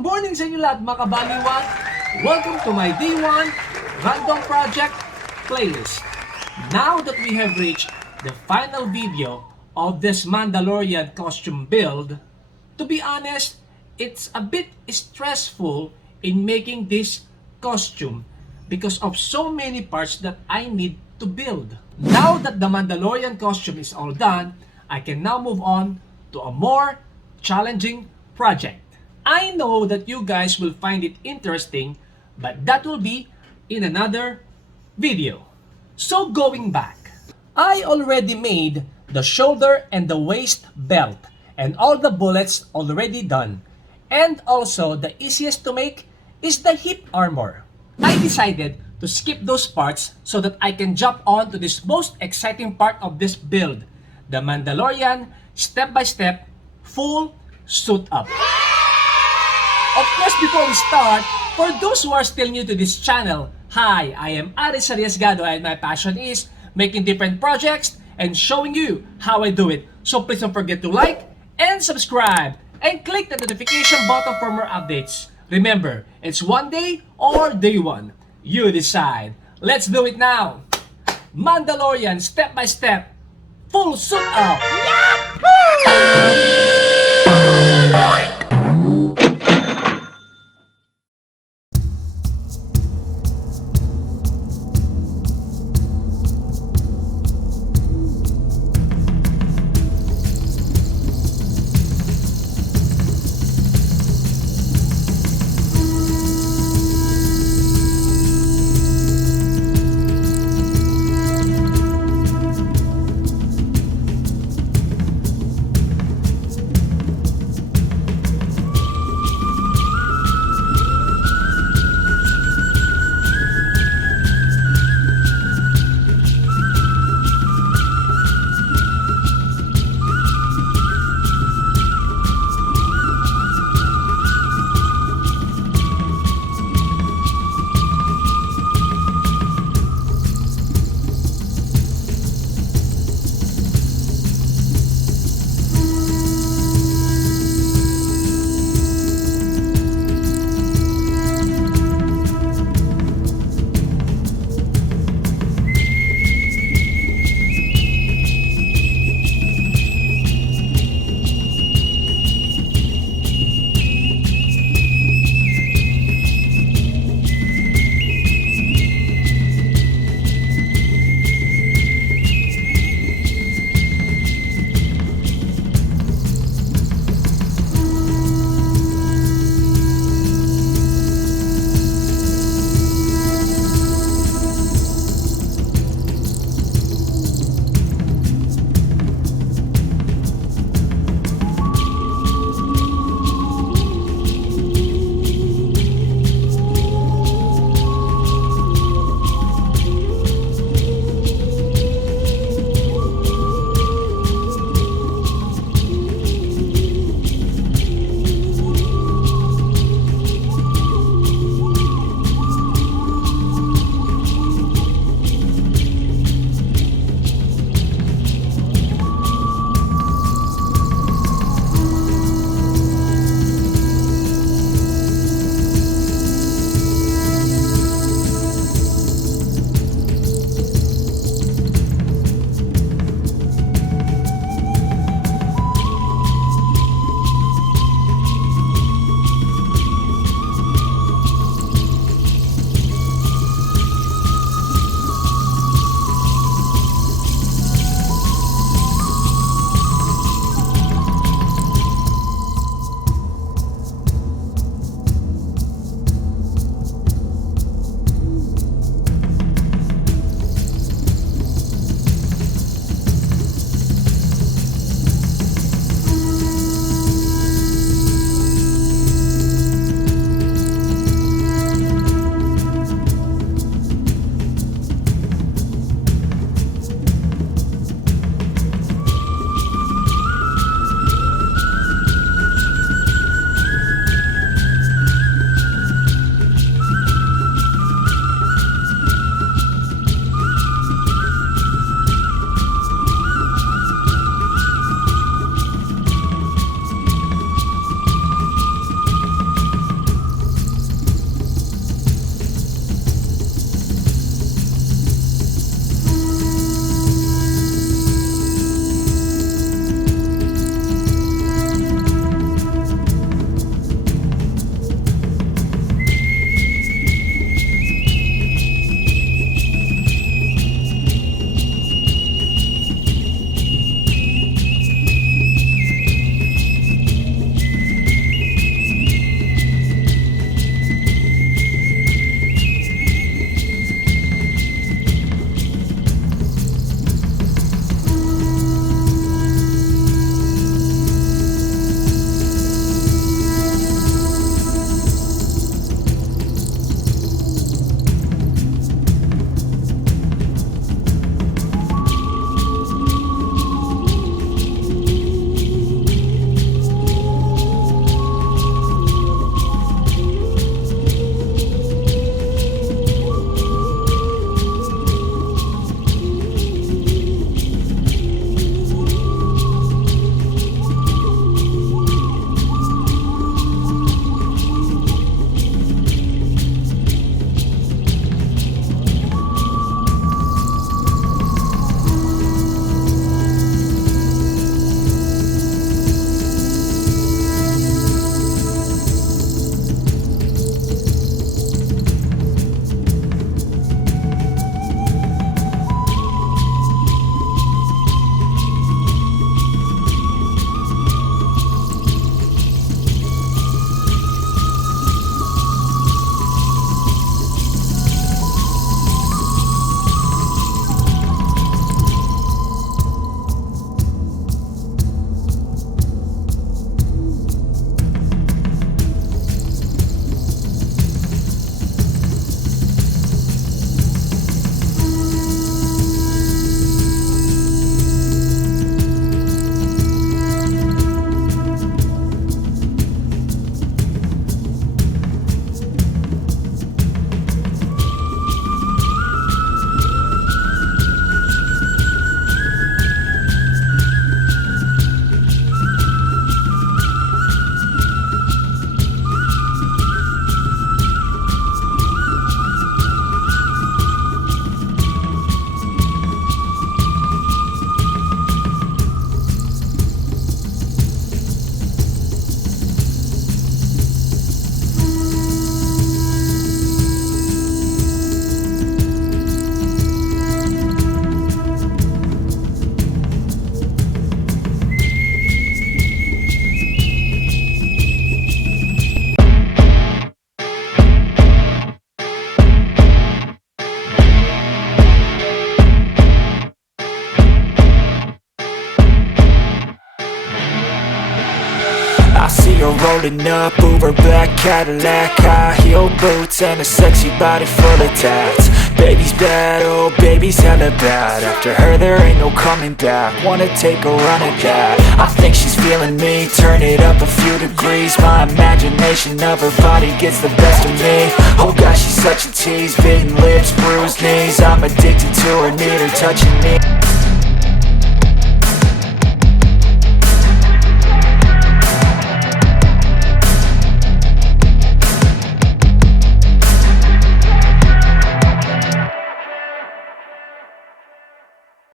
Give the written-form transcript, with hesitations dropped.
Good morning sa inyo lahat mga kabaliwan! Welcome to my Day 1 Random Project playlist. Now that we have reached the final video of this Mandalorian costume build, to be honest, it's a bit stressful in making this costume because of so many parts that I need to build. Now that the Mandalorian costume is all done, I can now move on to a more challenging project. I know that you guys will find it interesting, but that will be in another video. So going back, I already made the shoulder and the waist belt and all the bullets already done. And also the easiest to make is the hip armor. I decided to skip those parts so that I can jump on to this most exciting part of this build, the Mandalorian step-by-step full suit up. Of course, before we start, for those who are still new to this channel, hi, I am Aries Arriesgado and my passion is making different projects and showing you how I do it. So please don't forget to like and subscribe and click the notification button for more updates. Remember, it's one day or day one. You decide. Let's do it now. Mandalorian step by step, full suit up. her rolling up, Uber black Cadillac, high heel boots and a sexy body full of tats. Baby's bad, oh baby's hella bad. After her there ain't no coming back. Wanna take a run at that. I think she's feeling me, turn it up a few degrees. My imagination of her body gets the best of me. Oh gosh, she's such a tease, bitten lips, bruised knees. I'm addicted to her, need her touching me.